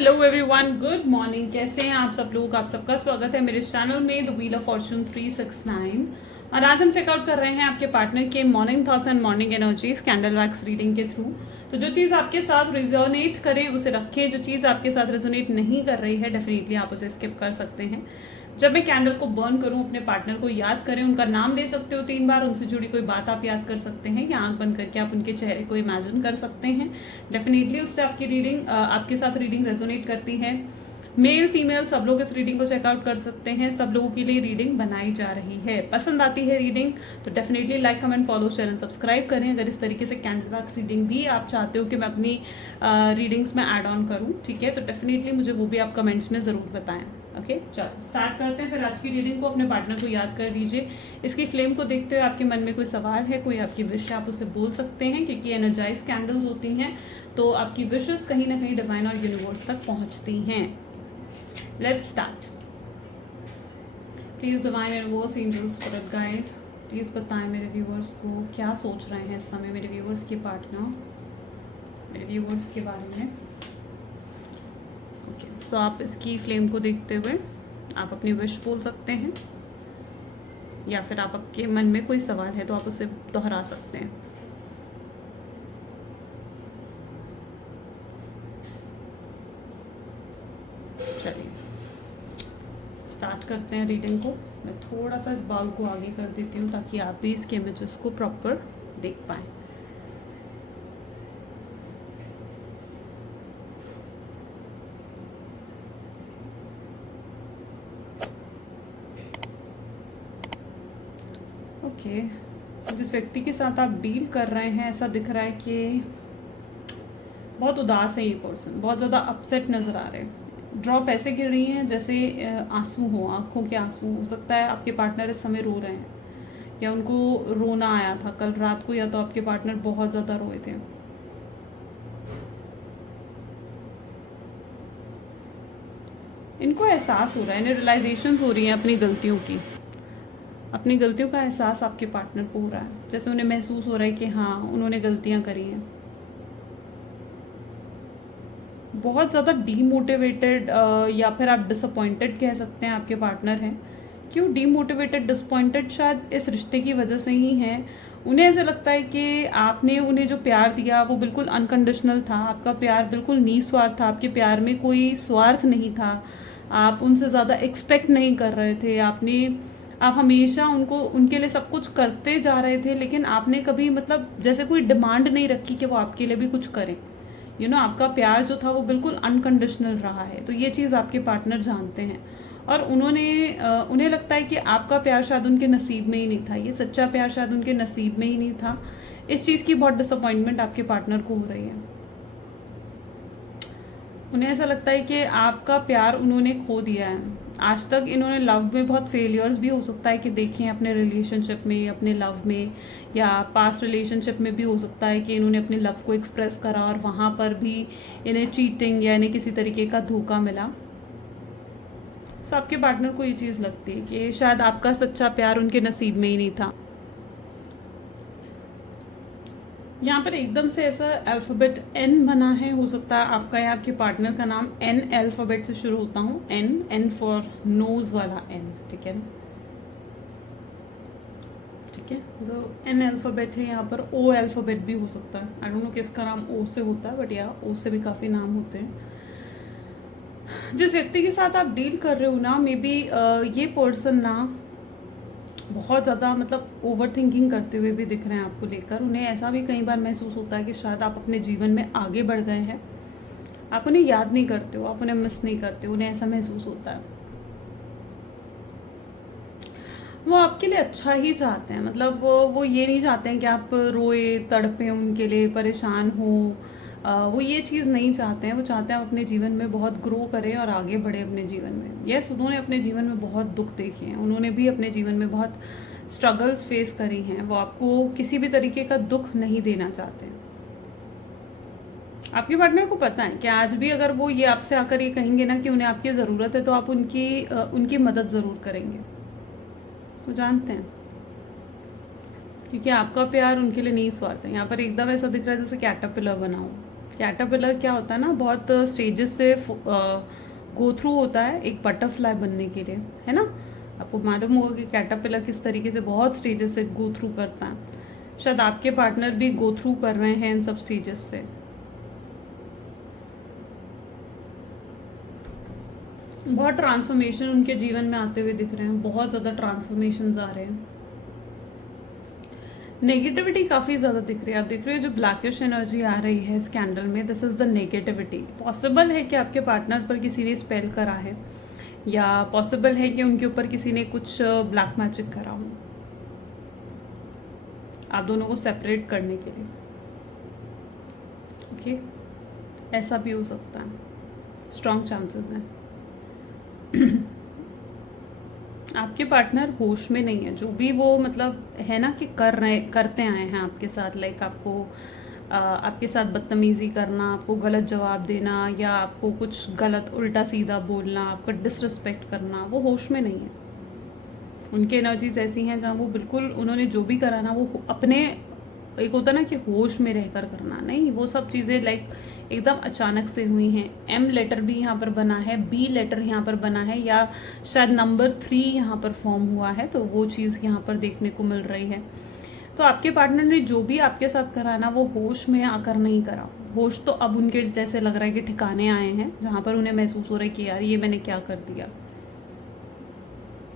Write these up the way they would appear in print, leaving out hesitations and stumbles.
Hello everyone, good morning. कैसे हैं आप सब लोग? आप सबका स्वागत है मेरे चैनल में द व्हील ऑफ फॉर्चून 369। और आज हम चेकआउट कर रहे हैं आपके पार्टनर के morning thoughts and morning energies candle wax reading के थ्रू। तो जो चीज़ आपके साथ रिजोनेट करे उसे रखें, जो चीज़ आपके साथ रिजोनेट नहीं कर रही है डेफिनेटली आप उसे स्किप कर सकते हैं। जब मैं कैंडल को बर्न करूं, अपने पार्टनर को याद करें, उनका नाम ले सकते हो 3 बार, उनसे जुड़ी कोई बात आप याद कर सकते हैं या आंख बंद करके आप उनके चेहरे को इमेजिन कर सकते हैं। डेफिनेटली उससे आपकी रीडिंग आपके साथ रीडिंग रेजोनेट करती है। मेल फीमेल सब लोग इस रीडिंग को चेकआउट कर सकते हैं। सब लोगों के लिए रीडिंग बनाई जा रही है। पसंद आती है रीडिंग तो definitely like comment follow share and subscribe करें। अगर इस तरीके से कैंडल वैक्स रीडिंग भी आप चाहते हो कि मैं अपनी रीडिंग्स में ऐड ऑन करूं, ठीक है, तो डेफिनेटली मुझे वो भी आप कमेंट्स में ज़रूर बताएं। ओके, चलो स्टार्ट करते हैं। फिर आज की रीडिंग को अपने पार्टनर को याद कर लीजिए। इसकी फ्लेम को देखते हुए आपके मन में कोई सवाल है, कोई आपकी विश है, आप उसे बोल सकते हैं क्योंकि एनर्जाइज कैंडल्स होती हैं तो आपकी विशेस कहीं ना कहीं डिवाइन और यूनिवर्स तक पहुंचती हैं। Let's start. Please divine universe, angels, spirit guide, please बताएं मेरे व्यूअर्स को क्या सोच रहे हैं इस समय मेरे व्यूअर्स के पार्टनर, मेरे व्यूअर्स के बारे में। ओके, सो आप इसकी फ्लेम को देखते हुए आप अपनी विश बोल सकते हैं या फिर आप आपके मन में कोई सवाल है तो आप उसे दोहरा सकते हैं। चलिए स्टार्ट करते हैं रीडिंग को। मैं थोड़ा सा इस बाउल को आगे कर देती हूँ ताकि आप भी इसके इमेजेस को प्रॉपर देख पाएँ। ओके, जिस व्यक्ति के साथ आप डील कर रहे हैं ऐसा दिख रहा है कि बहुत उदास है ये पर्सन, बहुत ज़्यादा अपसेट नज़र आ रहे हैं। ड्रॉप ऐसे गिर रही हैं जैसे आंसू हो, आंखों के आंसू। हो सकता है आपके पार्टनर इस समय रो रहे हैं या उनको रोना आया था कल रात को, या तो आपके पार्टनर बहुत ज़्यादा रोए थे। इनको एहसास हो रहा है, इन्हें रियलाइजेशंस हो रही हैं अपनी गलतियों की। अपनी गलतियों का एहसास आपके पार्टनर को हो रहा है, जैसे उन्हें महसूस हो रहा है कि हाँ उन्होंने गलतियाँ करी हैं। बहुत ज़्यादा डीमोटिवेटेड या फिर आप डिसअपॉइंटेड कह सकते हैं आपके पार्टनर हैं। क्यों डीमोटिवेटेड डिसअपॉइंटेड? शायद इस रिश्ते की वजह से ही है। उन्हें ऐसा लगता है कि आपने उन्हें जो प्यार दिया वो बिल्कुल अनकंडीशनल था। आपका प्यार बिल्कुल निस्वार्थ था, आपके प्यार में कोई स्वार्थ नहीं था। आप उनसे ज़्यादा एक्सपेक्ट नहीं कर रहे थे। आप हमेशा उनको उनके लिए सब कुछ करते जा रहे थे, लेकिन आपने कभी मतलब जैसे कोई डिमांड नहीं रखी कि वो आपके लिए भी कुछ करें। आपका प्यार जो था वो बिल्कुल अनकंडीशनल रहा है। तो ये चीज़ आपके पार्टनर जानते हैं और उन्हें लगता है कि आपका प्यार शायद उनके नसीब में ही नहीं था, ये सच्चा प्यार शायद उनके नसीब में ही नहीं था। इस चीज़ की बहुत डिसअपॉइंटमेंट आपके पार्टनर को हो रही है। उन्हें ऐसा लगता है कि आपका प्यार उन्होंने खो दिया है। आज तक इन्होंने लव में बहुत फेलियर्स भी हो सकता है कि देखें अपने रिलेशनशिप में, अपने लव में, या पास्ट रिलेशनशिप में भी हो सकता है कि इन्होंने अपने लव को एक्सप्रेस करा और वहाँ पर भी इन्हें चीटिंग या इन्हें किसी तरीके का धोखा मिला। सो आपके पार्टनर को ये चीज़ लगती है कि शायद आपका सच्चा प्यार उनके नसीब में ही नहीं था। यहाँ पर एकदम से ऐसा अल्फ़ाबेट एन बना है। हो सकता है आपका या आपके पार्टनर का नाम एन अल्फ़ाबेट से शुरू होता हूँ। एन फॉर नोज वाला एन, ठीक है ना? ठीक है, तो एन अल्फ़ाबेट है। यहाँ पर ओ अल्फ़ाबेट भी हो सकता है। आई डोंट नो किसका नाम ओ से होता है, बट या ओ से भी काफ़ी नाम होते हैं। जिस व्यक्ति के साथ आप डील कर रहे हो ना, मे बी ये पर्सन ना बहुत ज़्यादा मतलब ओवर थिंकिंग करते हुए भी दिख रहे हैं आपको लेकर। उन्हें ऐसा भी कई बार महसूस होता है कि शायद आप अपने जीवन में आगे बढ़ गए हैं, आप उन्हें याद नहीं करते हो, आप उन्हें मिस नहीं करते हो। उन्हें ऐसा महसूस होता है। वो आपके लिए अच्छा ही चाहते हैं, मतलब वो ये नहीं चाहते हैं कि आप रोए तड़पें उनके लिए, परेशान हो। वो ये चीज़ नहीं चाहते हैं। वो चाहते हैं आप अपने जीवन में बहुत ग्रो करें और आगे बढ़े अपने जीवन में। यस, उन्होंने अपने जीवन में बहुत दुख देखे हैं, उन्होंने भी अपने जीवन में बहुत स्ट्रगल्स फेस करी हैं। वो आपको किसी भी तरीके का दुख नहीं देना चाहते हैं। आपके पार्टनर को पता है कि आज भी अगर वो ये आपसे आकर ये कहेंगे ना कि उन्हें आपकी ज़रूरत है, तो आप उनकी मदद ज़रूर करेंगे। वो जानते हैं क्योंकि आपका प्यार उनके लिए नहीं स्वार्थ है। यहाँ पर एकदम ऐसा दिख रहा है जैसे कैटरपिलर बना हो। कैटरपिलर क्या होता है ना, बहुत स्टेजेस से गो थ्रू होता है एक बटरफ्लाई बनने के लिए, है ना। आपको मालूम होगा कि कैटरपिलर किस तरीके से बहुत स्टेजेस से गो थ्रू करता है। शायद आपके पार्टनर भी गो थ्रू कर रहे हैं इन सब स्टेजेस से। बहुत ट्रांसफॉर्मेशन उनके जीवन में आते हुए दिख रहे हैं, बहुत ज़्यादा ट्रांसफॉर्मेशंस आ रहे हैं। नेगेटिविटी काफ़ी ज़्यादा दिख रही है। आप देख रहे हो जो ब्लैकिश एनर्जी आ रही है इस कैंडल में, this is the negativity. Possible है कि आपके पार्टनर पर किसी ने स्पेल करा है, या पॉसिबल है कि उनके ऊपर किसी ने कुछ ब्लैक मैजिक करा हो आप दोनों को सेपरेट करने के लिए। ओके, ऐसा भी हो सकता है, स्ट्रॉन्ग चांसेस हैं। आपके पार्टनर होश में नहीं है, जो भी वो मतलब है ना कि करते आए हैं आपके साथ, लाइक आपको आपके साथ बदतमीज़ी करना, आपको गलत जवाब देना, या आपको कुछ गलत उल्टा सीधा बोलना, आपका डिसरिस्पेक्ट करना, वो होश में नहीं है। उनकी एनर्जीज ऐसी हैं जहाँ वो बिल्कुल, उन्होंने जो भी करा ना वो अपने, एक होता ना कि होश में रहकर करना, नहीं, वो सब चीज़ें लाइक एकदम अचानक से हुई हैं। एम लेटर भी यहाँ पर बना है, बी लेटर यहाँ पर बना है, या शायद नंबर 3 यहाँ पर फॉर्म हुआ है, तो वो चीज़ यहाँ पर देखने को मिल रही है। तो आपके पार्टनर ने जो भी आपके साथ करा ना वो होश में आकर नहीं करा। होश तो अब उनके जैसे लग रहा है कि ठिकाने आए हैं, जहाँ पर उन्हें महसूस हो रहा है कि यार ये मैंने क्या कर दिया।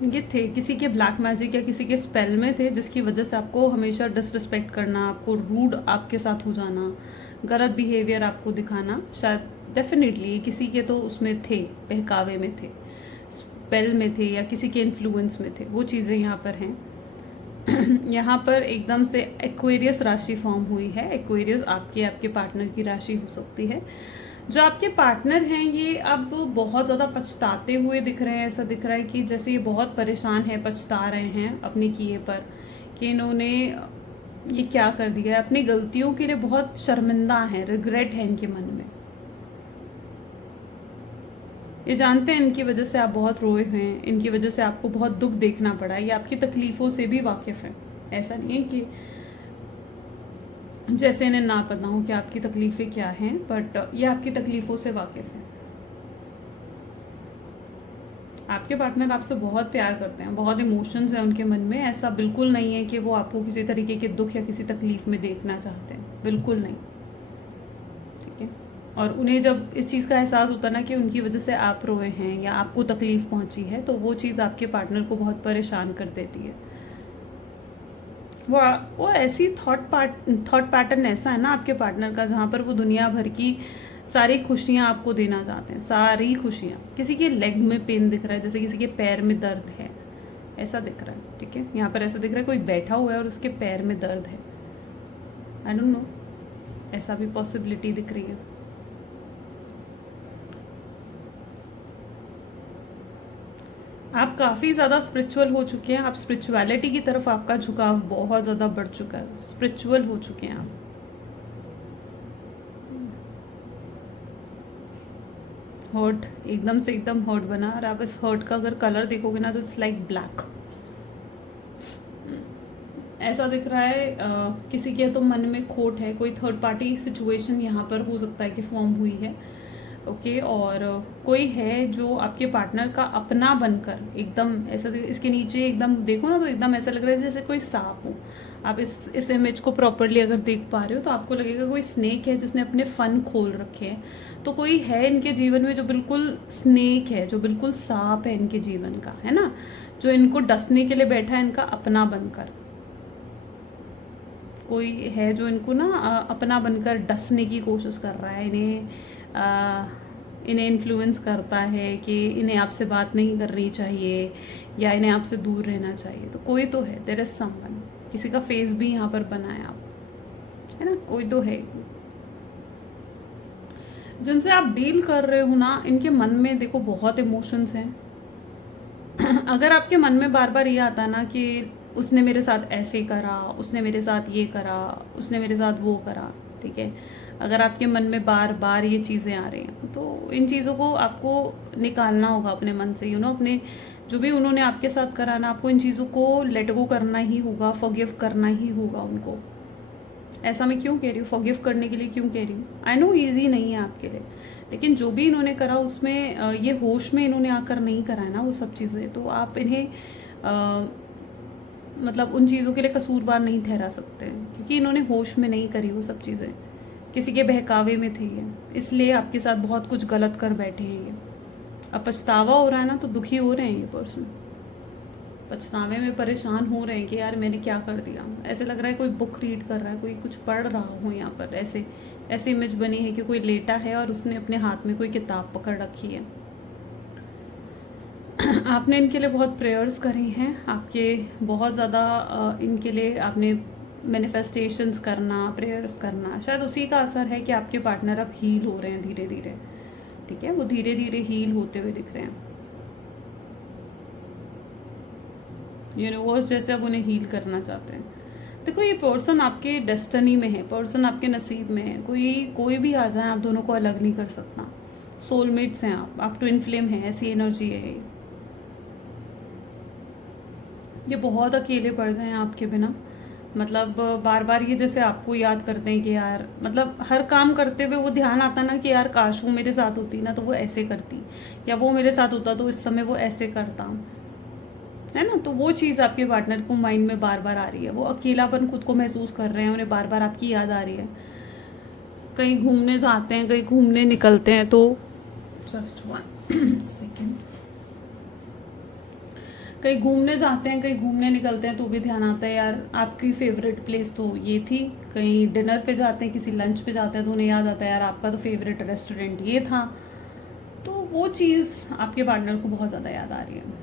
ये थे किसी के ब्लैक मैजिक या किसी के स्पेल में थे, जिसकी वजह से आपको हमेशा डिसरिस्पेक्ट करना, आपको रूड आपके साथ हो जाना, गलत बिहेवियर आपको दिखाना। शायद डेफिनेटली किसी के तो उसमें थे, बहकावे में थे, स्पेल में थे, या किसी के इन्फ्लुएंस में थे, वो चीज़ें यहाँ पर हैं। यहाँ पर एकदम से एक्वेरियस राशि फॉर्म हुई है। एक्वेरियस आपके पार्टनर की राशि हो सकती है। जो आपके पार्टनर हैं ये अब बहुत ज़्यादा पछताते हुए दिख रहे हैं। ऐसा दिख रहा है कि जैसे ये बहुत परेशान है, पछता रहे हैं अपने किए पर, कि इन्होंने ये क्या कर दिया है। अपनी गलतियों के लिए बहुत शर्मिंदा हैं, रिग्रेट है इनके मन में। ये जानते हैं इनकी वजह से आप बहुत रोए हुए हैं, इनकी वजह से आपको बहुत दुख देखना पड़ा है। ये आपकी तकलीफ़ों से भी वाकिफ़ है। ऐसा नहीं है कि जैसे इन्हें ना पता हो कि आपकी तकलीफ़ें क्या हैं, बट ये आपकी तकलीफ़ों से वाकिफ़ है। आपके पार्टनर आपसे बहुत प्यार करते हैं, बहुत इमोशंस हैं उनके मन में। ऐसा बिल्कुल नहीं है कि वो आपको किसी तरीके के दुख या किसी तकलीफ़ में देखना चाहते हैं, बिल्कुल नहीं। ठीक है, और उन्हें जब इस चीज़ का एहसास होता है ना कि उनकी वजह से आप रोए हैं या आपको तकलीफ़ पहुंची है, तो वो चीज़ आपके पार्टनर को बहुत परेशान कर देती है। वो ऐसी थॉट पैटर्न ऐसा है ना आपके पार्टनर का, जहाँ पर वो दुनिया भर की सारी खुशियाँ आपको देना चाहते हैं, सारी खुशियाँ। किसी के लेग में पेन दिख रहा है, जैसे किसी के पैर में दर्द है, ऐसा दिख रहा है। ठीक है, यहाँ पर ऐसा दिख रहा है कोई बैठा हुआ है और उसके पैर में दर्द है। आई डोंट नो, ऐसा भी पॉसिबिलिटी दिख रही है। आप काफ़ी ज़्यादा स्पिरिचुअल हो चुके हैं, आप स्पिरिचुअलिटी की तरफ आपका झुकाव बहुत ज़्यादा बढ़ चुका है, स्पिरिचुअल हो चुके हैं आप। हर्ट, एकदम से एकदम हर्ट बना, और आप इस हर्ट का अगर कलर देखोगे ना तो इट्स लाइक ब्लैक। ऐसा दिख रहा है किसी के तो मन में खोट है, कोई थर्ड पार्टी सिचुएशन यहाँ पर हो सकता है कि फॉर्म हुई है। ओके, और कोई है जो आपके पार्टनर का अपना बनकर एकदम ऐसा इसके नीचे एकदम देखो ना तो एकदम ऐसा लग रहा है जैसे कोई सांप हो। आप इस इमेज को प्रॉपरली अगर देख पा रहे हो तो आपको लगेगा कोई स्नेक है जिसने अपने फन खोल रखे हैं। तो कोई है इनके जीवन में जो बिल्कुल स्नेक है, जो बिल्कुल सांप है इनके जीवन का, है ना, जो इनको डसने के लिए बैठा है इनका अपना बनकर। कोई है जो इनको ना अपना बनकर डसने की कोशिश कर रहा है, इन्हें इन्फ्लुएंस करता है कि इन्हें आपसे बात नहीं करनी चाहिए या इन्हें आपसे दूर रहना चाहिए। तो कोई तो है, देयर इज समवन। किसी का फेस भी यहाँ पर बना है आप, है ना, कोई तो है जिनसे आप डील कर रहे हो ना। इनके मन में देखो बहुत इमोशंस हैं। अगर आपके मन में बार बार ये आता ना कि उसने मेरे साथ ऐसे करा, उसने मेरे साथ ये करा, उसने मेरे साथ वो करा, ठीक है, अगर आपके मन में बार बार ये चीज़ें आ रही हैं तो इन चीज़ों को आपको निकालना होगा अपने मन से। अपने जो भी उन्होंने आपके साथ करा ना, आपको इन चीज़ों को लेट गो करना ही होगा, फॉरगिव करना ही होगा उनको, ऐसा मैं क्यों कह रही हूँ, फॉरगिव करने के लिए क्यों कह रही हूँ? आई नो ईजी नहीं है आपके लिए, लेकिन जो भी इन्होंने करा उसमें ये होश में इन्होंने आकर नहीं करा है ना वो सब चीज़ें, तो आप इन्हें मतलब उन चीज़ों के लिए कसूरवार नहीं ठहरा सकते, क्योंकि इन्होंने होश में नहीं करी वो सब चीज़ें, किसी के बहकावे में थे ये, इसलिए आपके साथ बहुत कुछ गलत कर बैठे हैं ये। अब पछतावा हो रहा है ना, तो दुखी हो रहे हैं ये पर्सन, पछतावे में परेशान हो रहे हैं कि यार मैंने क्या कर दिया। ऐसे लग रहा है कोई बुक रीड कर रहा है, कोई कुछ पढ़ रहा हो यहाँ पर, ऐसे ऐसी इमेज बनी है कि कोई लेटा है और उसने अपने हाथ में कोई किताब पकड़ रखी है। आपने इनके लिए बहुत प्रेयर्स करी हैं, आपके बहुत ज़्यादा इनके लिए आपने मैनिफेस्टेशंस करना, प्रेयर्स करना, शायद उसी का असर है कि आपके पार्टनर अब हील हो रहे हैं धीरे धीरे। ठीक है, वो धीरे धीरे हील होते हुए दिख रहे हैं। यूनिवर्स जैसे अब उन्हें हील करना चाहते हैं। देखो ये पर्सन आपके डेस्टिनी में है, पर्सन आपके नसीब में है, कोई भी आ जाए आप दोनों को अलग नहीं कर सकता। सोलमेट्स हैं आप ट्विन फ्लेम हैं, ऐसी एनर्जी है ये बहुत अकेले पड़ गए हैं आपके बिना। मतलब बार बार ये जैसे आपको याद करते हैं कि यार, मतलब हर काम करते हुए वो ध्यान आता ना कि यार काश वो मेरे साथ होती ना तो वो ऐसे करती, या वो मेरे साथ होता तो इस समय वो ऐसे करता, है ना। तो वो चीज़ आपके पार्टनर को माइंड में बार बार आ रही है, वो अकेलापन खुद को महसूस कर रहे हैं, उन्हें बार बार आपकी याद आ रही है। कहीं घूमने जाते हैं, कहीं घूमने निकलते हैं तो जस्ट 1 सेकेंड, कहीं घूमने जाते हैं, कहीं घूमने निकलते हैं तो भी ध्यान आता है यार आपकी फेवरेट प्लेस तो ये थी। कहीं डिनर पे जाते हैं, किसी लंच पे जाते हैं तो उन्हें याद आता है यार आपका तो फेवरेट रेस्टोरेंट ये था। तो वो चीज़ आपके पार्टनर को बहुत ज़्यादा याद आ रही है।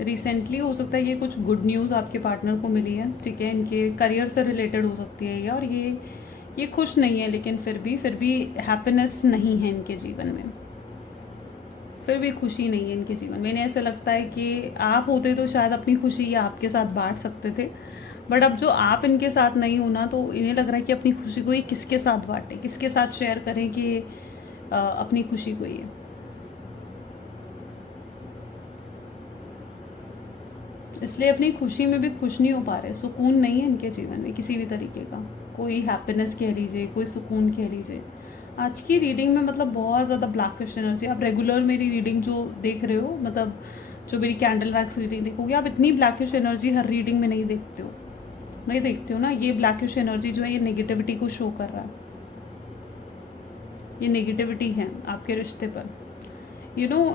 रिसेंटली हो सकता है ये कुछ गुड न्यूज़ आपके पार्टनर को मिली है, ठीक है, इनके करियर से रिलेटेड हो सकती है ये, और ये खुश नहीं है, लेकिन फिर भी हैप्पीनेस नहीं है इनके जीवन में, फिर भी खुशी नहीं है इनके जीवन में। इन्हें ऐसा लगता है कि आप होते तो शायद अपनी खुशी ये आपके साथ बांट सकते थे, बट अब जो आप इनके साथ नहीं होना तो इन्हें लग रहा है कि अपनी खुशी को ये किसके साथ बांटें, किसके साथ शेयर करें कि अपनी खुशी को ये। इसलिए अपनी खुशी में भी खुश नहीं हो पा रहे, सुकून नहीं है इनके जीवन में किसी भी तरीके का, कोई हैप्पीनेस कह लीजिए, कोई सुकून कह लीजिए। आज की रीडिंग में मतलब बहुत ज़्यादा ब्लैकिश एनर्जी। आप रेगुलर मेरी रीडिंग जो देख रहे हो, मतलब जो मेरी कैंडल वैक्स रीडिंग देखोगे, आप इतनी ब्लैकिश एनर्जी हर रीडिंग में नहीं देखते हो ना। ये ब्लैकिश एनर्जी जो है ये नेगेटिविटी को शो कर रहा है, ये नेगेटिविटी है आपके रिश्ते पर।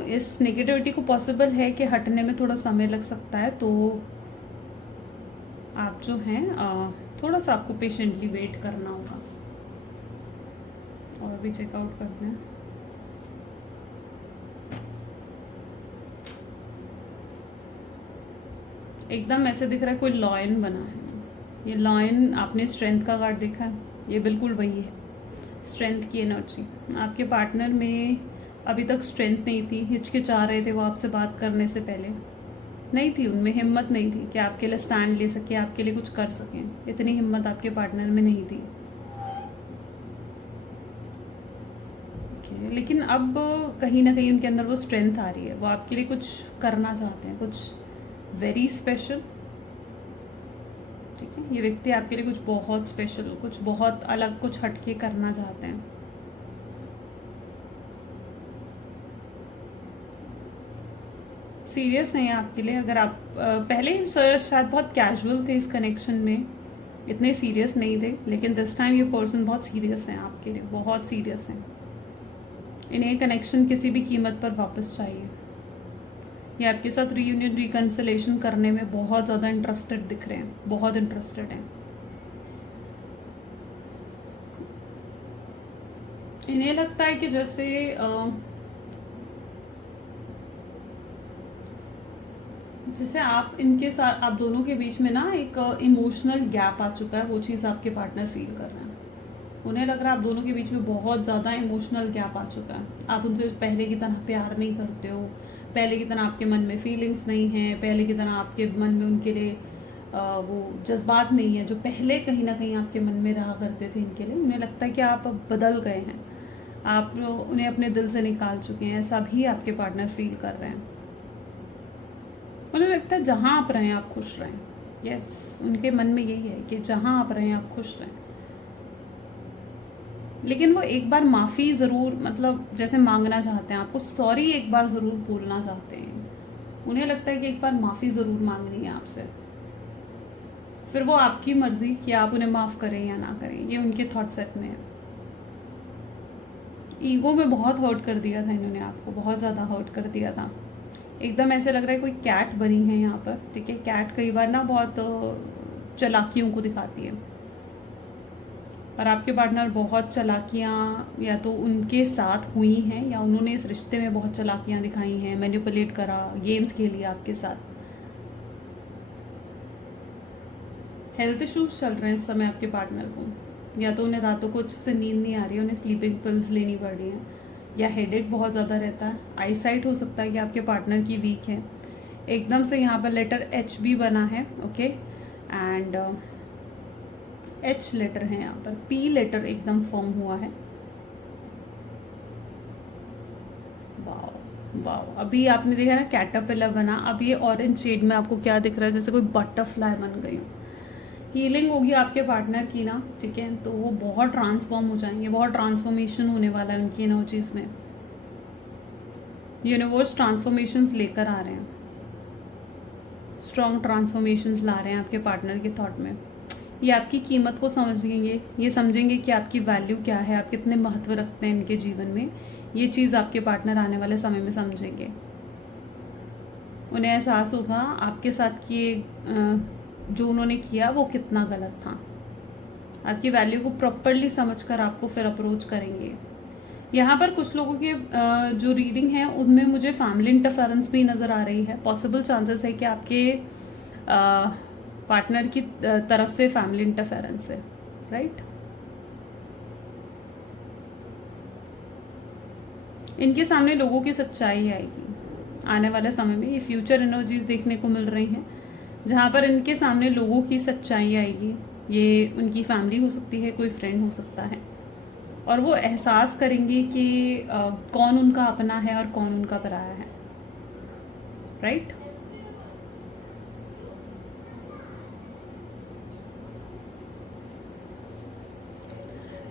इस नेगेटिविटी को पॉसिबल है कि हटने में थोड़ा समय लग सकता है, तो आप जो हैं थोड़ा सा आपको पेशेंटली वेट करना होगा। और अभी चेकआउट करते हैं। एकदम ऐसे दिख रहा है कोई लॉयन बना है। ये लॉयन, आपने स्ट्रेंथ का कार्ड देखा है, ये बिल्कुल वही है, स्ट्रेंथ की एनर्जी। आपके पार्टनर में अभी तक स्ट्रेंथ नहीं थी, हिचकिचा रहे थे वो आपसे बात करने से पहले, नहीं थी उनमें हिम्मत, नहीं थी कि आपके लिए स्टैंड ले सके, आपके लिए कुछ कर सकें, इतनी हिम्मत आपके पार्टनर में नहीं थी। लेकिन अब कहीं ना कहीं उनके अंदर वो स्ट्रेंथ आ रही है, वो आपके लिए कुछ करना चाहते हैं, कुछ वेरी स्पेशल। ठीक है, ये व्यक्ति आपके लिए कुछ बहुत स्पेशल, कुछ बहुत अलग, कुछ हटके करना चाहते हैं। सीरियस हैं आपके लिए। अगर आप पहले शायद बहुत कैजुअल थे इस कनेक्शन में, इतने सीरियस नहीं थे, लेकिन दिस टाइम ये पर्सन बहुत सीरियस हैं आपके लिए, बहुत सीरियस हैं। इन्हें कनेक्शन किसी भी कीमत पर वापस चाहिए। ये आपके साथ रीयूनियन, रिकन्सिलेशन करने में बहुत ज़्यादा इंटरेस्टेड दिख रहे हैं, बहुत इंटरेस्टेड हैं। इन्हें लगता है कि जैसे आप इनके साथ, आप दोनों के बीच में ना एक इमोशनल गैप आ चुका है, वो चीज़ आपके पार्टनर फील कर रहे हैं। उन्हें लग रहा है आप दोनों के बीच में बहुत ज़्यादा इमोशनल गैप आ चुका है। आप उनसे पहले की तरह प्यार नहीं करते हो, पहले की तरह आपके मन में फीलिंग्स नहीं हैं, पहले की तरह आपके मन में उनके लिए वो जज्बात नहीं है जो पहले कहीं ना कहीं आपके मन में रहा करते थे इनके लिए। उन्हें लगता है कि आप अब बदल गए हैं, आप उन्हें अपने दिल से निकाल चुके हैं, ऐसा भी आपके पार्टनर फील कर रहे हैं। उन्हें लगता है जहाँ आप रहें आप खुश रहें, यस, उनके मन में यही है कि जहाँ आप रहें आप खुश रहें, लेकिन वो एक बार माफ़ी ज़रूर, मतलब जैसे मांगना चाहते हैं, आपको सॉरी एक बार ज़रूर बोलना चाहते हैं। उन्हें लगता है कि एक बार माफ़ी ज़रूर मांगनी है आपसे, फिर वो आपकी मर्ज़ी कि आप उन्हें माफ़ करें या ना करें, ये उनके थॉट सेट में है। ईगो में बहुत हर्ट कर दिया था इन्होंने आपको, बहुत ज़्यादा हर्ट कर दिया था। एकदम ऐसे लग रहा है कोई कैट बनी है यहाँ पर, ठीक है। कैट कई बार ना बहुत चालाकियों को दिखाती है, और आपके पार्टनर बहुत चालाकियाँ या तो उनके साथ हुई हैं या उन्होंने इस रिश्ते में बहुत चालाकियाँ दिखाई हैं, मैनिपुलेट करा, गेम्स खेली आपके साथ। हेल्थ इश्यूज चल रहे हैं इस समय आपके पार्टनर को, या तो उन्हें रातों को अच्छे से नींद नहीं आ रही है, उन्हें स्लीपिंग पिल्स लेनी पड़ रही हैं, या हेडेक बहुत ज़्यादा रहता है। आई साइट हो सकता है कि आपके पार्टनर की वीक है। एकदम से यहाँ पर लेटर एच भी बना है, ओके, एंड एच लेटर है यहाँ पर, पी लेटर एकदम फॉर्म हुआ है। वाओ वाओ, अभी आपने देखा ना कैटरपिलर बना, अब ये ऑरेंज शेड में आपको क्या दिख रहा है, जैसे कोई बटरफ्लाई बन गई हो। हीलिंग होगी आपके पार्टनर की ना, ठीक है, तो वो बहुत ट्रांसफॉर्म हो जाएंगे, बहुत ट्रांसफॉर्मेशन होने वाला है उनकी एनर्जीज में। यूनिवर्स ट्रांसफॉर्मेशंस लेकर आ रहे हैं, स्ट्रॉन्ग ट्रांसफॉर्मेशंस ला रहे हैं आपके पार्टनर के थॉट में। ये आपकी कीमत को समझेंगे, ये समझेंगे कि आपकी वैल्यू क्या है, आप कितने महत्व रखते हैं इनके जीवन में। ये चीज़ आपके पार्टनर आने वाले समय में समझेंगे। उन्हें एहसास होगा आपके साथ कि जो उन्होंने किया वो कितना गलत था। आपकी वैल्यू को प्रॉपरली समझकर आपको फिर अप्रोच करेंगे। यहाँ पर कुछ लोगों के जो रीडिंग है उनमें मुझे फैमिली इंटरफेरेंस भी नज़र आ रही है। पॉसिबल चांसेस है कि आपके पार्टनर की तरफ से फैमिली इंटरफेरेंस है, राइट। इनके सामने लोगों की सच्चाई आएगी आने वाले समय में। ये फ्यूचर एनर्जीज देखने को मिल रही हैं जहाँ पर इनके सामने लोगों की सच्चाई आएगी। ये उनकी फैमिली हो सकती है, कोई फ्रेंड हो सकता है, और वो एहसास करेंगे कि कौन उनका अपना है और कौन उनका पराया है, राइट।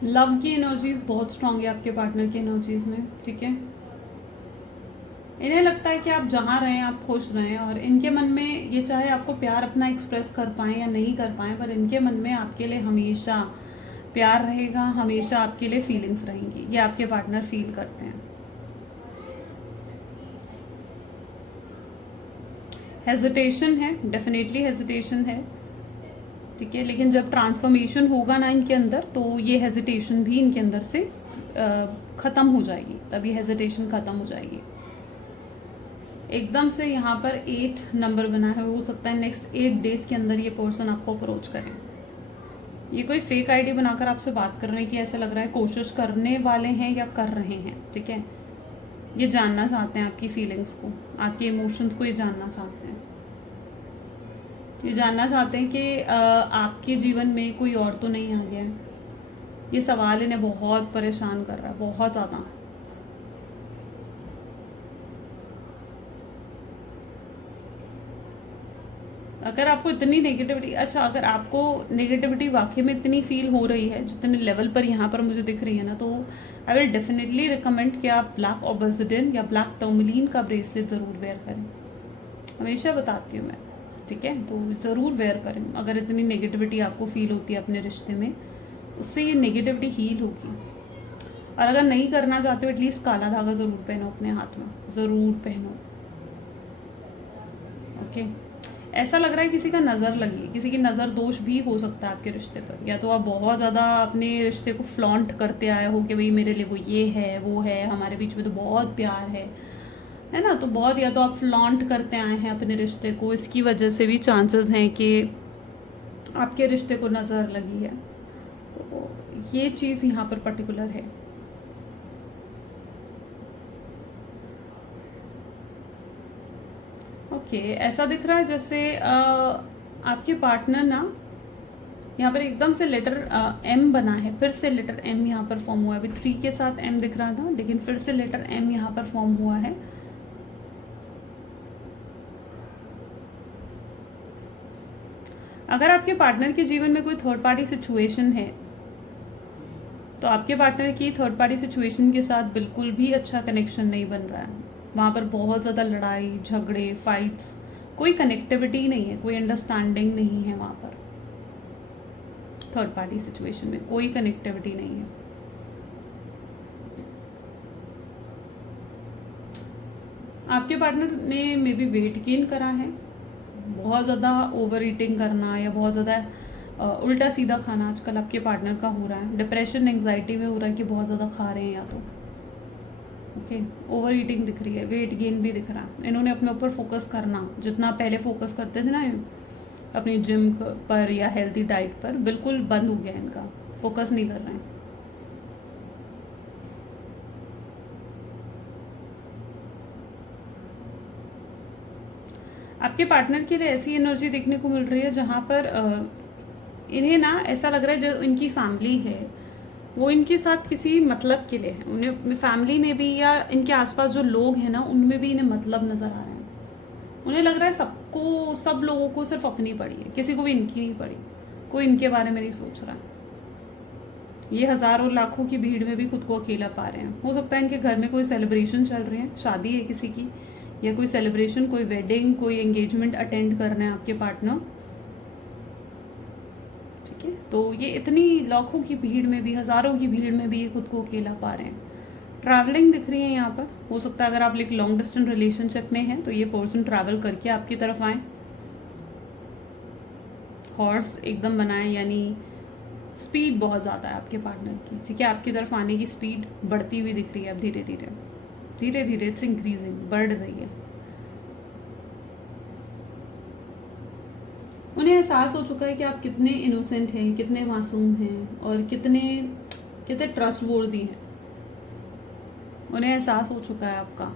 लव की एनर्जीज बहुत स्ट्रांग है आपके पार्टनर की एनर्जीज में, ठीक है। इन्हें लगता है कि आप जहाँ रहें आप खुश रहें, और इनके मन में ये चाहे आपको प्यार अपना एक्सप्रेस कर पाएँ या नहीं कर पाएँ, पर इनके मन में आपके लिए हमेशा प्यार रहेगा, हमेशा आपके लिए फीलिंग्स रहेंगी। ये आपके पार्टनर फील करते हैं। हेजिटेशन है, डेफिनेटली हेजिटेशन है, ठीक है, लेकिन जब ट्रांसफॉर्मेशन होगा ना इनके अंदर, तो ये हेजिटेशन भी इनके अंदर से ख़त्म हो जाएगी, तब ये हेजिटेशन ख़त्म हो जाएगी। एकदम से यहाँ पर 8 नंबर बना है, हो सकता है नेक्स्ट 8 डेज के अंदर ये पर्सन आपको अप्रोच करें। ये कोई फेक आईडी बनाकर आपसे बात करने की ऐसा लग रहा है कोशिश करने वाले हैं या कर रहे हैं, ठीक है। ये जानना चाहते हैं आपकी फीलिंग्स को, आपके इमोशंस को ये जानना चाहते हैं। ये जानना चाहते हैं कि आपके जीवन में कोई और तो नहीं आ गया है। ये सवाल इन्हें बहुत परेशान कर रहा है, बहुत ज़्यादा। अगर आपको इतनी नेगेटिविटी, अच्छा अगर आपको नेगेटिविटी वाकई में इतनी फील हो रही है जितने लेवल पर यहाँ पर मुझे दिख रही है ना, तो आई विल डेफिनेटली रिकमेंड कि आप ब्लैक ऑबसिडियन या ब्लैक टर्मलिन का ब्रेसलेट ज़रूर वेयर करें। हमेशा बताती हूँ मैं, ठीक है, तो ज़रूर वेयर करें। अगर इतनी नेगेटिविटी आपको फील होती है अपने रिश्ते में, उससे ये नेगेटिविटी हील होगी। और अगर नहीं करना चाहते हो, एटलीस्ट काला धागा ज़रूर पहनो अपने हाथ में, ज़रूर पहनो, ओके। ऐसा लग रहा है किसी का नज़र लगी, किसी की नज़र दोष भी हो सकता है आपके रिश्ते पर, या तो आप बहुत ज़्यादा अपने रिश्ते को फ्लॉन्ट करते आए हो कि भाई मेरे लिए वो ये है वो है, हमारे बीच में तो बहुत प्यार है ना, तो बहुत, या तो आप फ्लॉन्ट करते आए हैं अपने रिश्ते को, इसकी वजह से भी चांसेस हैं कि आपके रिश्ते को नज़र लगी है। तो ये चीज़ यहाँ पर पर्टिकुलर है। ओके, ऐसा दिख रहा है जैसे आपके पार्टनर ना, यहाँ पर एकदम से लेटर एम बना है, फिर से लेटर एम यहाँ पर फॉर्म हुआ है। अभी 3 के साथ एम दिख रहा था, लेकिन फिर से लेटर एम यहाँ पर फॉर्म हुआ है। अगर आपके पार्टनर के जीवन में कोई थर्ड पार्टी सिचुएशन है तो आपके पार्टनर की थर्ड पार्टी सिचुएशन के साथ बिल्कुल भी अच्छा कनेक्शन नहीं बन रहा है। वहाँ पर बहुत ज़्यादा लड़ाई झगड़े फाइट्स, कोई कनेक्टिविटी नहीं है, कोई अंडरस्टैंडिंग नहीं है। वहाँ पर थर्ड पार्टी सिचुएशन में कोई कनेक्टिविटी नहीं है। आपके पार्टनर ने मे बी वेट गेन करा है, बहुत ज़्यादा ओवर ईटिंग करना या बहुत ज़्यादा उल्टा सीधा खाना आजकल आपके पार्टनर का हो रहा है। डिप्रेशन एंग्जाइटी में हो रहा है कि बहुत ज़्यादा खा रहे हैं या तो ओके ओवर ईटिंग दिख रही है, वेट गेन भी दिख रहा है। इन्होंने अपने ऊपर फोकस करना, जितना पहले फोकस करते थे ना अपनी जिम पर या हेल्दी डाइट पर, बिल्कुल बंद हो गया इनका, फोकस नहीं कर रहे हैं। आपके पार्टनर के लिए ऐसी एनर्जी देखने को मिल रही है जहाँ पर इन्हें ना ऐसा लग रहा है जो इनकी फैमिली है वो इनके साथ किसी मतलब के लिए है। उन्हें फैमिली में भी या इनके आसपास जो लोग हैं ना उनमें भी इन्हें मतलब नज़र आ रहे हैं। उन्हें लग रहा है सबको, सब लोगों को सिर्फ अपनी पड़ी है, किसी को भी इनकी नहीं पड़ी, कोई इनके बारे में नहीं सोच रहा है। ये हज़ारों लाखों की भीड़ में भी खुद को अकेला पा रहे हैं। हो सकता है इनके घर में कोई सेलिब्रेशन चल रही है, शादी है किसी की, या कोई सेलिब्रेशन, कोई वेडिंग, कोई एंगेजमेंट अटेंड कर रहे हैं आपके पार्टनर। ठीक है, तो ये इतनी लाखों की भीड़ में भी, हज़ारों की भीड़ में भी ये खुद को अकेला पा रहे हैं। ट्रैवलिंग दिख रही है यहाँ पर। हो सकता है अगर आप एक लॉन्ग डिस्टेंस रिलेशनशिप में हैं तो ये पर्सन ट्रैवल करके आपकी तरफ आए, हॉर्स एकदम बनाए, यानी स्पीड बहुत ज़्यादा है आपके पार्टनर की। ठीक है, आपकी तरफ आने की स्पीड बढ़ती हुई दिख रही है अब धीरे धीरे धीरे धीरे, इट्स इंक्रीजिंग, बढ़ रही है। उन्हें एहसास हो चुका है कि आप कितने इनोसेंट हैं, कितने मासूम हैं और कितने कितने ट्रस्टवर्दी हैं। उन्हें एहसास हो चुका है आपका,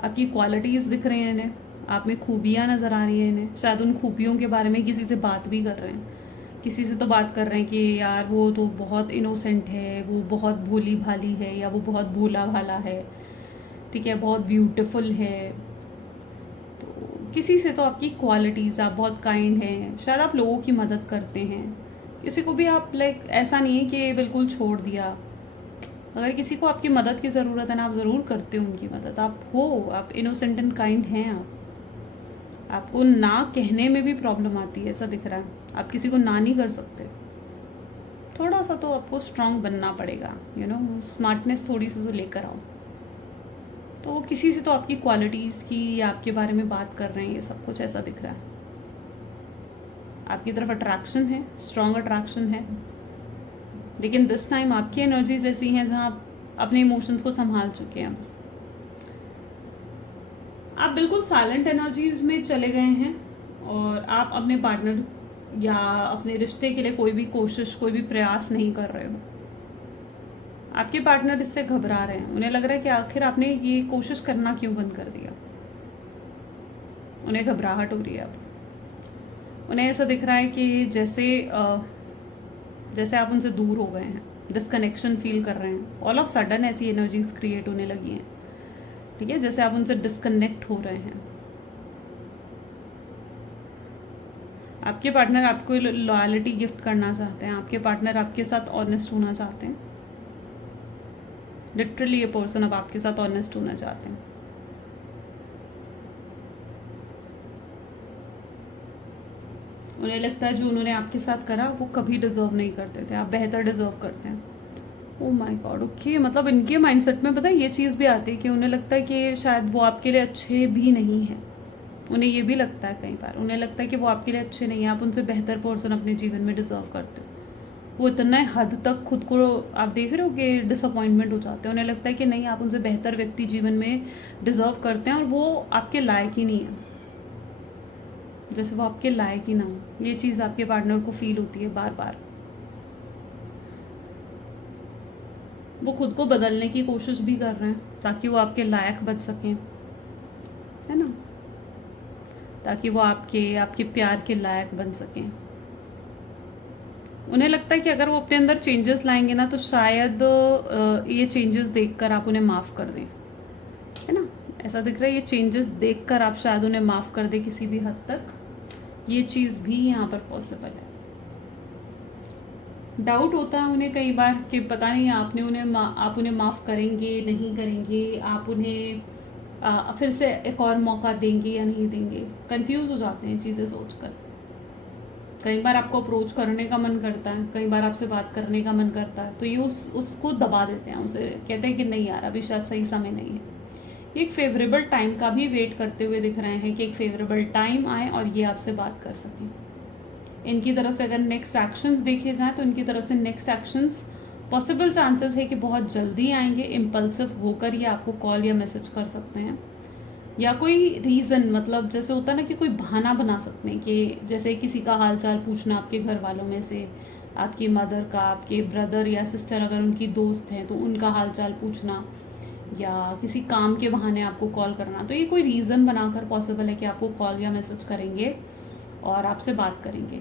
आपकी क्वालिटीज़ दिख रही हैं इन्हें, आप में खूबियाँ नज़र आ रही हैं इन्हें। शायद उन खूबियों के बारे में किसी से बात भी कर रहे हैं, किसी से तो बात कर रहे हैं कि यार वो तो बहुत इनोसेंट है, वो बहुत भोली भाली है, या वो बहुत भोला भाला है, ठीक है, बहुत ब्यूटीफुल है। तो किसी से तो आपकी क्वालिटीज़, आप बहुत काइंड हैं, शायद आप लोगों की मदद करते हैं। किसी को भी आप ऐसा नहीं है कि बिल्कुल छोड़ दिया। अगर किसी को आपकी मदद की ज़रूरत है ना, आप ज़रूर करते हो उनकी मदद। आप इनोसेंट एंड काइंड हैं। आपको ना कहने में भी प्रॉब्लम आती है, ऐसा दिख रहा है। आप किसी को ना नहीं कर सकते। थोड़ा सा तो आपको स्ट्रांग बनना पड़ेगा, स्मार्टनेस थोड़ी सी तो लेकर आओ। तो किसी से तो आपकी क्वालिटीज़ की या आपके बारे में बात कर रहे हैं, ये सब कुछ ऐसा दिख रहा है। आपकी तरफ अट्रैक्शन है, स्ट्रॉन्ग अट्रैक्शन है, लेकिन दिस टाइम आपकी एनर्जीज ऐसी हैं जहाँ आप अपने इमोशंस को संभाल चुके हैं। आप बिल्कुल साइलेंट एनर्जीज में चले गए हैं और आप अपने पार्टनर या अपने रिश्ते के लिए कोई भी कोशिश, कोई भी प्रयास नहीं कर रहे हो। आपके पार्टनर इससे घबरा रहे हैं। उन्हें लग रहा है कि आखिर आपने ये कोशिश करना क्यों बंद कर दिया। उन्हें घबराहट हो रही है अब। उन्हें ऐसा दिख रहा है कि जैसे आप उनसे दूर हो गए हैं, डिस्कनेक्शन फील कर रहे हैं। ऑल ऑफ सडन ऐसी एनर्जीज क्रिएट होने लगी हैं। ठीक है, जैसे आप उनसे डिस्कनेक्ट हो रहे हैं। आपके पार्टनर आपको लॉयल्टी गिफ्ट करना चाहते हैं। आपके पार्टनर आपके साथ ऑनेस्ट होना चाहते हैं। लिटरली ये पर्सन अब आपके साथ ऑनेस्ट होना चाहते हैं। उन्हें लगता है जो उन्होंने आपके साथ करा वो कभी डिजर्व नहीं करते थे, आप बेहतर डिजर्व करते हैं। ओह माय गॉड, ओके, मतलब इनके माइंडसेट में पता है ये चीज़ भी आती है कि उन्हें लगता है कि शायद वो आपके लिए अच्छे भी नहीं हैं। उन्हें ये भी लगता है, कई बार उन्हें लगता है कि वो आपके लिए अच्छे नहीं हैं, आप उनसे बेहतर पर्सन अपने जीवन में डिजर्व करते हो। वो इतना हद तक खुद को आप देख रहे हो कि डिसअपॉइंटमेंट हो जाते हैं। उन्हें लगता है कि नहीं, आप उनसे बेहतर व्यक्ति जीवन में डिजर्व करते हैं और वो आपके लायक ही नहीं है, जैसे वो आपके लायक ही ना हो। ये चीज़ आपके पार्टनर को फील होती है बार बार। वो खुद को बदलने की कोशिश भी कर रहे हैं ताकि वो आपके लायक बन सकें, है ना, ताकि वो आपके प्यार के लायक बन सकें। उन्हें लगता है कि अगर वो अपने अंदर चेंजेस लाएंगे ना तो शायद ये चेंजेस देखकर आप उन्हें माफ़ कर दें, है ना, ऐसा दिख रहा है। ये चेंजेस देखकर आप शायद उन्हें माफ़ कर दें किसी भी हद तक। ये चीज़ भी यहाँ पर पॉसिबल है। डाउट होता है उन्हें कई बार कि पता नहीं आप उन्हें माफ़ करेंगे नहीं करेंगे, आप उन्हें फिर से एक और मौका देंगे या नहीं देंगे। कंफ्यूज हो जाते हैं चीज़ें सोचकर। कई बार आपको अप्रोच करने का मन करता है, कई बार आपसे बात करने का मन करता है, तो ये उसको दबा देते हैं, उसे कहते हैं कि नहीं यार अभी शायद सही समय नहीं है। ये एक फेवरेबल टाइम का भी वेट करते हुए दिख रहे हैं कि एक फेवरेबल टाइम आए और ये आपसे बात कर सकें। इनकी तरफ से अगर नेक्स्ट एक्शंस देखे जाएँ तो इनकी तरफ से नेक्स्ट एक्शंस पॉसिबल चांसेस है कि बहुत जल्दी आएंगे। इम्पल्सिव होकर ये आपको कॉल या मैसेज कर सकते हैं, या कोई रीज़न, मतलब जैसे होता है ना कि कोई बहाना बना सकते हैं कि जैसे किसी का हालचाल पूछना, आपके घर वालों में से आपकी मदर का, आपके ब्रदर या सिस्टर अगर उनकी दोस्त हैं तो उनका हालचाल पूछना, या किसी काम के बहाने आपको कॉल करना। तो ये कोई रीज़न बनाकर पॉसिबल है कि आपको कॉल या मैसेज करेंगे और आपसे बात करेंगे।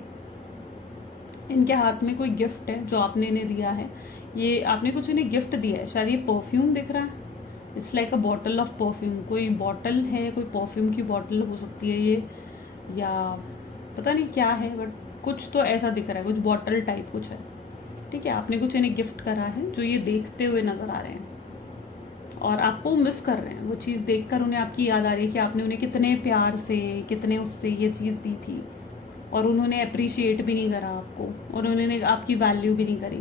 इनके हाथ में कोई गिफ्ट है जो आपने इन्हें दिया है, ये आपने कुछ इन्हें गिफ्ट दिया है। शायद ये परफ्यूम दिख रहा है, it's like a bottle of perfume. कोई बॉटल है, कोई परफ्यूम की बॉटल हो सकती है ये, या पता नहीं क्या है, बट कुछ तो ऐसा दिख रहा है, कुछ बॉटल टाइप कुछ है। ठीक है, आपने कुछ इन्हें गिफ्ट करा है जो ये देखते हुए नज़र आ रहे हैं और आपको मिस कर रहे हैं। वो चीज़ देखकर उन्हें आपकी याद आ रही है कि आपने उन्हें कितने प्यार से, कितने उससे ये चीज़ दी थी और उन्होंने अप्रिशिएट भी नहीं करा आपको, और उन्होंने आपकी वैल्यू भी नहीं करी।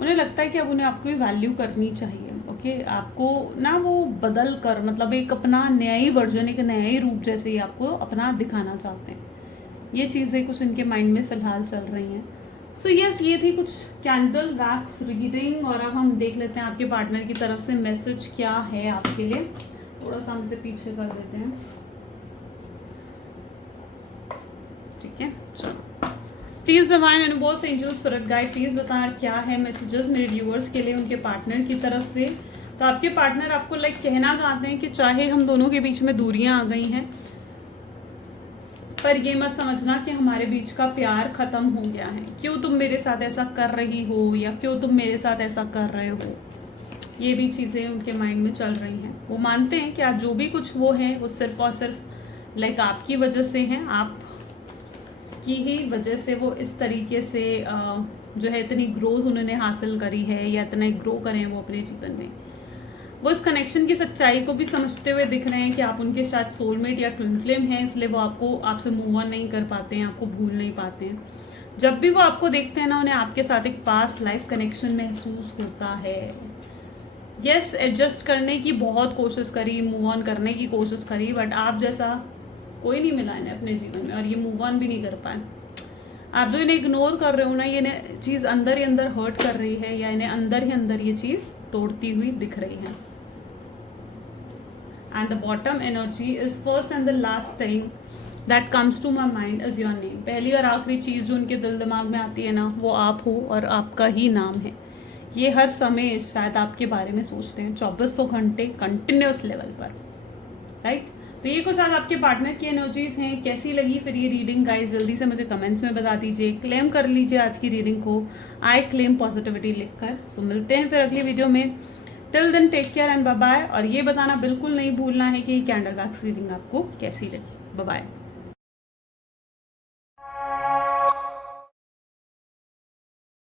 उन्हें लगता है कि अब उन्हें आपकी वैल्यू करनी चाहिए। ओके, आपको ना वो बदल कर, मतलब एक अपना नया ही वर्जन, एक नया ही रूप जैसे ही आपको अपना दिखाना चाहते हैं। ये चीज़ें कुछ इनके माइंड में फ़िलहाल चल रही हैं। सो यस, ये थी कुछ कैंडल वैक्स रीडिंग, और अब हम देख लेते हैं आपके पार्टनर की तरफ से मैसेज क्या है आपके लिए। थोड़ा सा हम इसे पीछे कर देते हैं। ठीक है, चलो। Please divine universe angels spirit guide please बताएं क्या है मैसेजेस मेरे व्यूअर्स के लिए उनके पार्टनर की तरफ से। तो आपके पार्टनर आपको कहना चाहते हैं कि चाहे हम दोनों के बीच में दूरियां आ गई हैं, पर ये मत समझना कि हमारे बीच का प्यार ख़त्म हो गया है। क्यों तुम मेरे साथ ऐसा कर रही हो, या क्यों तुम मेरे साथ ऐसा कर रहे हो, ये भी चीज़ें उनके माइंड में चल रही हैं। वो मानते हैं कि आज जो भी कुछ वो है वो सिर्फ और सिर्फ आपकी वजह से हैं, आप की ही वजह से वो इस तरीके से जो है इतनी ग्रोथ उन्होंने हासिल करी है, या इतना ग्रो करें वो अपने जीवन में। वो इस कनेक्शन की सच्चाई को भी समझते हुए दिख रहे हैं कि आप उनके साथ सोलमेट या ट्विन फ्लेम हैं, इसलिए वो आपसे मूव ऑन नहीं कर पाते हैं, आपको भूल नहीं पाते हैं। जब भी वो आपको देखते हैं ना, उन्हें आपके साथ एक पास्ट लाइफ कनेक्शन महसूस होता है। यस, एडजस्ट करने की बहुत कोशिश करी, मूव ऑन करने की कोशिश करी, बट आप जैसा कोई नहीं मिला इन्हें अपने जीवन में, और ये मूव ऑन भी नहीं कर पाए। आप जो इन्हें इग्नोर कर रहे हो ना, ये चीज़ अंदर ही अंदर हर्ट कर रही है, या इन्हें अंदर ही अंदर ये चीज़ तोड़ती हुई दिख रही है। And the bottom energy is first and the last thing that comes to my mind is your name. पहली और आखिरी चीज़ जो उनके दिल दिमाग में आती है ना, वो आप हो और आपका ही नाम है। ये हर समय शायद आपके बारे में सोचते हैं 2400 घंटे कंटिन्यूस लेवल पर, राइट। तो ये कुछ आज आपके पार्टनर की एनर्जीज हैं। कैसी लगी फिर ये रीडिंग गाइस, जल्दी से मुझे कमेंट्स में बता दीजिए। क्लेम कर लीजिए आज की रीडिंग को, आई क्लेम पॉजिटिविटी लिखकर। सो मिलते हैं फिर अगली वीडियो में। Till then take care and bye bye. और ये बताना बिल्कुल नहीं भूलना है कि कैंडल वैक्स रीडिंग आपको कैसी लगी। Bye bye.